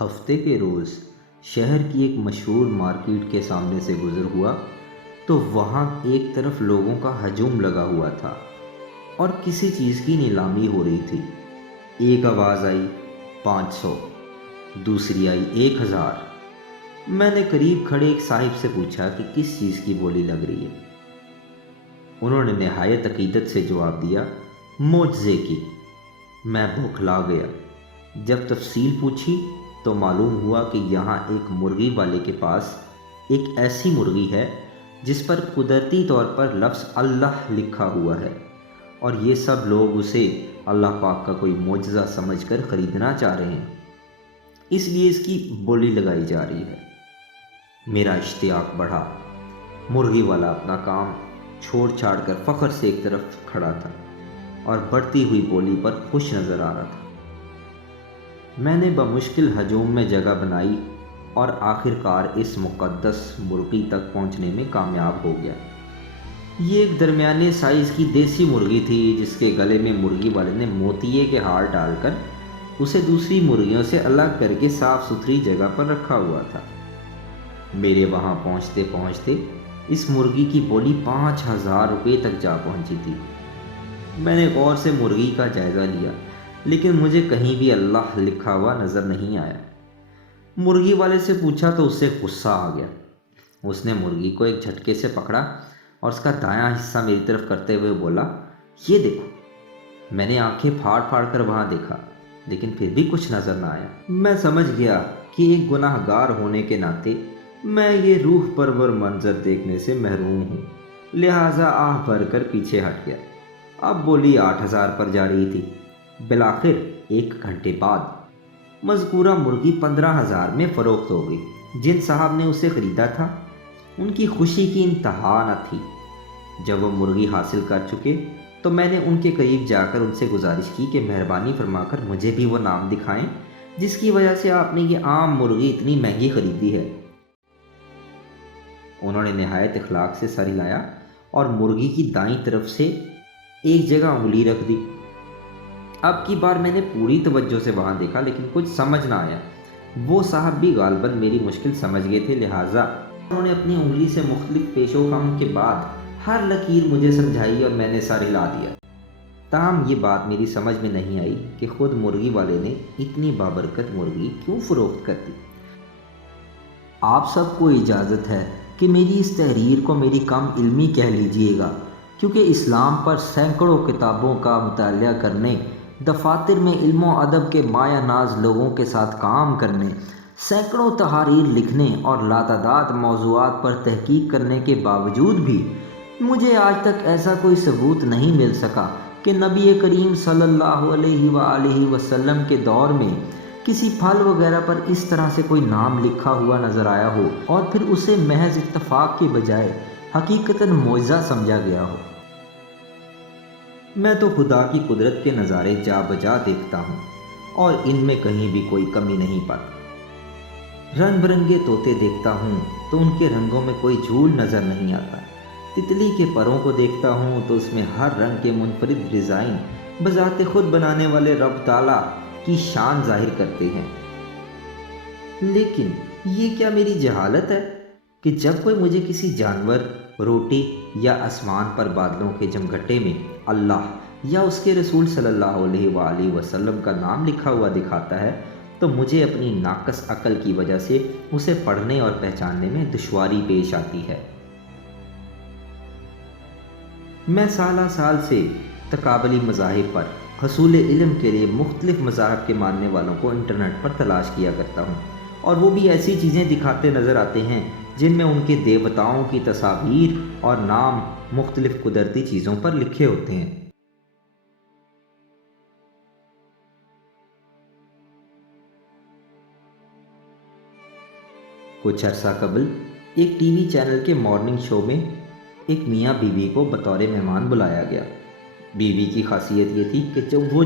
ہفتے کے روز شہر کی ایک مشہور مارکیٹ کے سامنے سے گزر ہوا تو وہاں ایک طرف لوگوں کا ہجوم لگا ہوا تھا اور کسی چیز کی نیلامی ہو رہی تھی۔ ایک آواز آئی 500، دوسری آئی 1000۔ میں نے قریب کھڑے ایک صاحب سے پوچھا کہ کس چیز کی بولی لگ رہی ہے۔ انہوں نے نہایت عقیدت سے جواب دیا، معجزے کی۔ میں بوکھلا گیا۔ جب تفصیل پوچھی تو معلوم ہوا کہ یہاں ایک مرغی والے کے پاس ایک ایسی مرغی ہے جس پر قدرتی طور پر لفظ اللہ لکھا ہوا ہے، اور یہ سب لوگ اسے اللہ پاک کا کوئی معجزہ سمجھ کر خریدنا چاہ رہے ہیں، اس لیے اس کی بولی لگائی جا رہی ہے۔ میرا اشتیاق بڑھا۔ مرغی والا اپنا کام چھوڑ چھاڑ کر فخر سے ایک طرف کھڑا تھا اور بڑھتی ہوئی بولی پر خوش نظر آ رہا تھا۔ میں نے بمشکل ہجوم میں جگہ بنائی اور آخر کار اس مقدس مرغی تک پہنچنے میں کامیاب ہو گیا۔ یہ ایک درمیانے سائز کی دیسی مرغی تھی جس کے گلے میں مرغی والے نے موتیے کے ہار ڈال کر اسے دوسری مرغیوں سے الگ کر کے صاف ستھری جگہ پر رکھا ہوا تھا۔ میرے وہاں پہنچتے پہنچتے اس مرغی کی بولی 5000 روپے تک جا پہنچی تھی۔ میں نے غور سے مرغی کا جائزہ لیا لیکن مجھے کہیں بھی اللہ لکھا ہوا نظر نہیں آیا۔ مرغی والے سے پوچھا تو اس سے غصہ آ گیا۔ اس نے مرغی کو ایک جھٹکے سے پکڑا اور اس کا دایاں حصہ میری طرف کرتے ہوئے بولا، یہ دیکھو۔ میں نے آنکھیں پھاڑ پھاڑ کر وہاں دیکھا لیکن پھر بھی کچھ نظر نہ آیا۔ میں سمجھ گیا کہ ایک گناہ گار ہونے کے ناطے میں یہ روح پرور منظر دیکھنے سے محروم ہوں، لہٰذا آہ بھر کر پیچھے ہٹ گیا۔ اب بولی 8000 پر جا رہی تھی۔ بالآخر 1 گھنٹے بعد مذکورہ مرغی 15000 میں فروخت ہو گئی۔ جن صاحب نے اسے خریدا تھا ان کی خوشی کی انتہا نہ تھی۔ جب وہ مرغی حاصل کر چکے تو میں نے ان کے قریب جا کر ان سے گزارش کی کہ مہربانی فرما کر مجھے بھی وہ نام دکھائیں جس کی وجہ سے آپ نے یہ عام مرغی اتنی مہنگی خریدی ہے۔ انہوں نے نہایت اخلاق سے سر ہلایا اور مرغی کی دائیں طرف سے ایک جگہ انگلی رکھ دی۔ اب کی بار میں نے پوری توجہ سے وہاں دیکھا لیکن کچھ سمجھ نہ آیا۔ وہ صاحب بھی غالباً میری مشکل سمجھ گئے تھے، لہٰذا انہوں نے اپنی انگلی سے مختلف پیش و خم کے بعد ہر لکیر مجھے سمجھائی اور میں نے سر ہلا دیا۔ تاہم یہ بات میری سمجھ میں نہیں آئی کہ خود مرغی والے نے اتنی بابرکت مرغی کیوں فروخت کر دی۔ آپ سب کو اجازت ہے کہ میری اس تحریر کو میری کم علمی کہہ لیجئے گا، کیونکہ اسلام پر سینکڑوں کتابوں کا مطالعہ کرنے، دفاتر میں علم و ادب کے مایہ ناز لوگوں کے ساتھ کام کرنے، سینکڑوں تحاریر لکھنے اور لاتعداد موضوعات پر تحقیق کرنے کے باوجود بھی مجھے آج تک ایسا کوئی ثبوت نہیں مل سکا کہ نبی کریم صلی اللہ علیہ وآلہ وسلم کے دور میں کسی پھل وغیرہ پر اس طرح سے کوئی نام لکھا ہوا نظر آیا ہو اور پھر اسے محض اتفاق کے بجائے حقیقتاً معجزہ سمجھا گیا ہو۔ میں تو خدا کی قدرت کے نظارے جا بجا دیکھتا ہوں اور ان میں کہیں بھی کوئی کمی نہیں پاتا۔ رنگ برنگے طوطے دیکھتا ہوں تو ان کے رنگوں میں کوئی جھول نظر نہیں آتا۔ تتلی کے پروں کو دیکھتا ہوں تو اس میں ہر رنگ کے منفرد ڈیزائن بذات خود بنانے والے رب تعالیٰ کی شان ظاہر کرتے ہیں۔ لیکن یہ کیا میری جہالت ہے کہ جب کوئی مجھے کسی جانور، روٹی یا آسمان پر بادلوں کے جمگھٹے میں اللہ یا اس کے رسول صلی اللہ علیہ وآلہ وسلم کا نام لکھا ہوا دکھاتا ہے تو مجھے اپنی ناقص عقل کی وجہ سے اسے پڑھنے اور پہچاننے میں دشواری پیش آتی ہے۔ میں سالہ سال سے تقابلی مذاہب پر حصول علم کے لیے مختلف مذاہب کے ماننے والوں کو انٹرنیٹ پر تلاش کیا کرتا ہوں، اور وہ بھی ایسی چیزیں دکھاتے نظر آتے ہیں جن میں ان کے دیوتاؤں کی تصاویر اور نام مختلف قدرتی چیزوں پر لکھے ہوتے ہیں۔ کچھ عرصہ قبل ایک ٹی وی چینل کے مارننگ شو میں ایک میاں بیوی کو بطور مہمان بلایا گیا۔ بیوی کی خاصیت یہ تھی کہ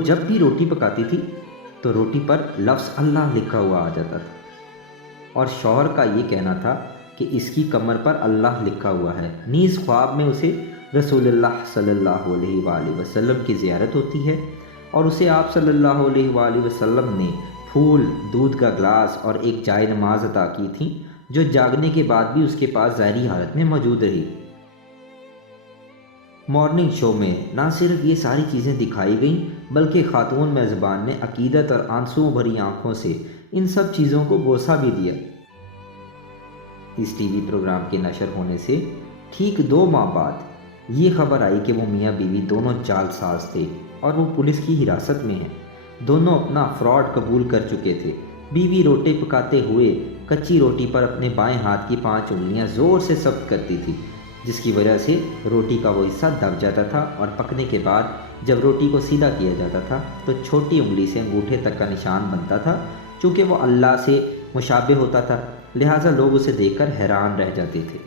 جب بھی روٹی پکاتی تھی تو روٹی پر لفظ اللہ لکھا ہوا آ جاتا تھا، اور شوہر کا یہ کہنا تھا کہ اس کی کمر پر اللہ لکھا ہوا ہے۔ نیز خواب میں اسے رسول اللہ صلی اللہ علیہ وآلہ وسلم کی زیارت ہوتی ہے اور اسے آپ صلی اللہ علیہ وآلہ وسلم نے پھول، دودھ کا گلاس اور ایک جائے نماز عطا کی تھیں جو جاگنے کے بعد بھی اس کے پاس ظاہری حالت میں موجود رہی۔ مارننگ شو میں نہ صرف یہ ساری چیزیں دکھائی گئیں بلکہ خاتون میزبان نے عقیدت اور آنسوؤں بھری آنکھوں سے ان سب چیزوں کو بوسہ بھی دیا۔ اس ٹی وی پروگرام کے نشر ہونے سے ٹھیک 2 ماہ بعد یہ خبر آئی کہ وہ میاں بیوی دونوں جعل ساز تھے اور وہ پولیس کی حراست میں ہیں۔ دونوں اپنا فراڈ قبول کر چکے تھے۔ بیوی روٹی پکاتے ہوئے کچی روٹی پر اپنے بائیں ہاتھ کی 5 انگلیاں زور سے ضبط کرتی تھی، جس کی وجہ سے روٹی کا وہ حصہ دب جاتا تھا اور پکنے کے بعد جب روٹی کو سیدھا کیا جاتا تھا تو چھوٹی انگلی سے انگوٹھے تک کا نشان بنتا تھا۔ چونکہ وہ اللہ سے مشابہ ہوتا تھا لہٰذا لوگ اسے دیکھ کر حیران رہ جاتے تھے۔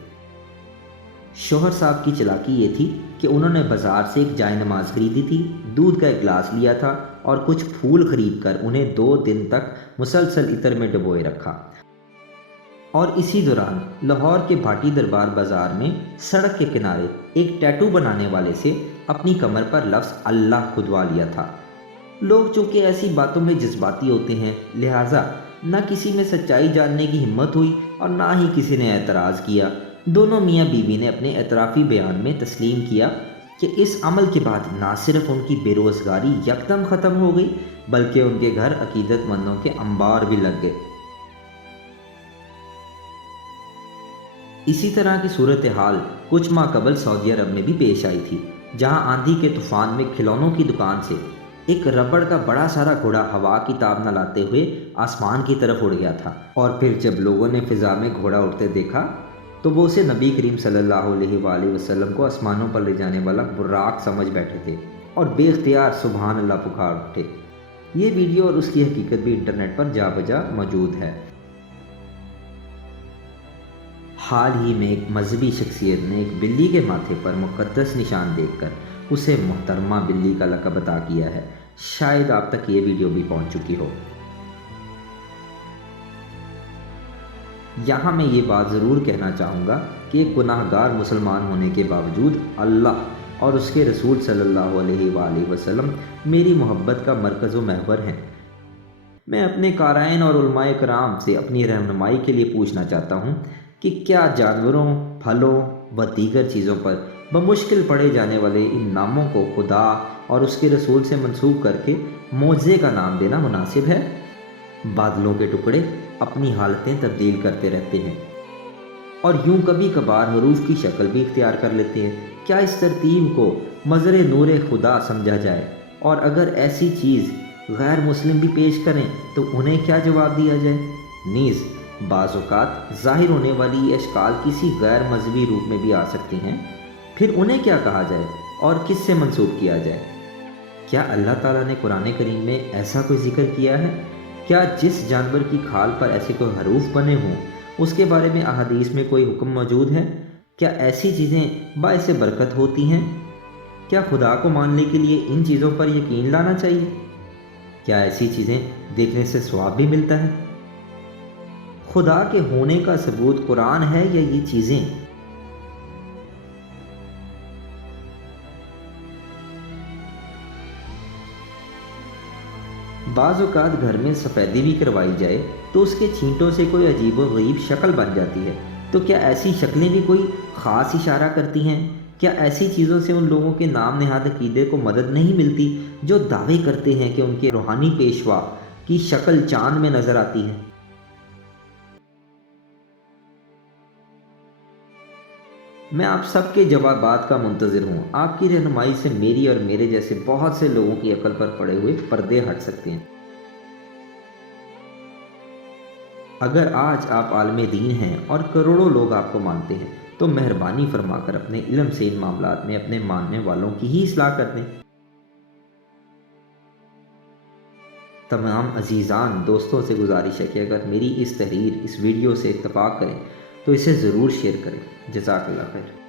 شوہر صاحب کی چالاکی یہ تھی کہ انہوں نے بازار سے ایک جائے نماز خریدی تھی، دودھ کا ایک گلاس لیا تھا اور کچھ پھول خرید کر انہیں 2 دن تک مسلسل عطر میں ڈبوئے رکھا، اور اسی دوران لاہور کے بھاٹی دربار بازار میں سڑک کے کنارے ایک ٹیٹو بنانے والے سے اپنی کمر پر لفظ اللہ کھدوا لیا تھا۔ لوگ چونکہ ایسی باتوں میں جذباتی ہوتے ہیں لہٰذا نہ کسی میں سچائی جاننے کی ہمت ہوئی اور نہ ہی کسی نے اعتراض کیا۔ دونوں میاں بیوی نے اپنے اعترافی بیان میں تسلیم کیا کہ اس عمل کے بعد نہ صرف ان کی بے روزگاری یکدم ختم ہو گئی بلکہ ان کے گھر عقیدت مندوں کے انبار بھی لگ گئے۔ اسی طرح کی صورتحال کچھ ماہ قبل سعودی عرب میں بھی پیش آئی تھی، جہاں آندھی کے طوفان میں کھلونوں کی دکان سے ایک ربڑ کا بڑا سارا گھوڑا ہوا کی تاب نہ لاتے ہوئے آسمان کی طرف اڑ گیا تھا، اور پھر جب لوگوں نے فضا میں گھوڑا اڑتے دیکھا تو وہ اسے نبی کریم صلی اللہ علیہ وآلہ وسلم کو آسمانوں پر لے جانے والا براق سمجھ بیٹھے تھے اور بے اختیار سبحان اللہ پکار اٹھے۔ یہ ویڈیو اور اس کی حقیقت بھی انٹرنیٹ پر جا بجا موجود ہے۔ حال ہی میں ایک مذہبی شخصیت نے ایک بلی کے ماتھے پر مقدس نشان دیکھ کر اسے محترمہ بلی کا لقب عطا کیا ہے۔ شاید آپ تک یہ ویڈیو بھی پہنچ چکی ہو۔ یہاں میں یہ بات ضرور کہنا چاہوں گا کہ ایک گناہ گار مسلمان ہونے کے باوجود اللہ اور اس کے رسول صلی اللہ علیہ وآلہ وسلم میری محبت کا مرکز و محور ہیں۔ میں اپنے قارئین اور علماء کرام سے اپنی رہنمائی کے لیے پوچھنا چاہتا ہوں کہ کیا جانوروں، پھلوں و دیگر چیزوں پر بمشکل پڑھے جانے والے ان ناموں کو خدا اور اس کے رسول سے منسوب کر کے معجزے کا نام دینا مناسب ہے؟ بادلوں کے ٹکڑے اپنی حالتیں تبدیل کرتے رہتے ہیں اور یوں کبھی کبھار حروف کی شکل بھی اختیار کر لیتے ہیں۔ کیا اس ترتیب کو مظہر نور خدا سمجھا جائے؟ اور اگر ایسی چیز غیر مسلم بھی پیش کریں تو انہیں کیا جواب دیا جائے؟ نیز بعض اوقات ظاہر ہونے والی یہ اشکال کسی غیر مذہبی روپ میں بھی آ سکتے ہیں، پھر انہیں کیا کہا جائے اور کس سے منسوب کیا جائے؟ کیا اللہ تعالیٰ نے قرآن کریم میں ایسا کوئی ذکر کیا ہے؟ کیا جس جانور کی کھال پر ایسے کوئی حروف بنے ہوں اس کے بارے میں احادیث میں کوئی حکم موجود ہے؟ کیا ایسی چیزیں باعث برکت ہوتی ہیں؟ کیا خدا کو ماننے کے لیے ان چیزوں پر یقین لانا چاہیے؟ کیا ایسی چیزیں دیکھنے سے ثواب بھی ملتا ہے؟ خدا کے ہونے کا ثبوت قرآن ہے یا یہ چیزیں؟ بعض اوقات گھر میں سفیدی بھی کروائی جائے تو اس کے چھینٹوں سے کوئی عجیب و غریب شکل بن جاتی ہے، تو کیا ایسی شکلیں بھی کوئی خاص اشارہ کرتی ہیں؟ کیا ایسی چیزوں سے ان لوگوں کے نام نہاد عقیدے کو مدد نہیں ملتی جو دعوے کرتے ہیں کہ ان کے روحانی پیشوا کی شکل چاند میں نظر آتی ہے؟ میں آپ سب کے جوابات کا منتظر ہوں۔ آپ کی رہنمائی سے میری اور میرے جیسے بہت سے لوگوں کی عقل پر پڑے ہوئے پردے ہٹ سکتے ہیں۔ اگر آج آپ عالم دین ہیں اور کروڑوں لوگ آپ کو مانتے ہیں تو مہربانی فرما کر اپنے علم سے ان معاملات میں اپنے ماننے والوں کی ہی اصلاح کر دیں۔ تمام عزیزان دوستوں سے گزارش ہے کہ اگر میری اس تحریر، اس ویڈیو سے اتفاق کریں تو اسے ضرور شیئر کریں۔ جزاک اللہ خیر۔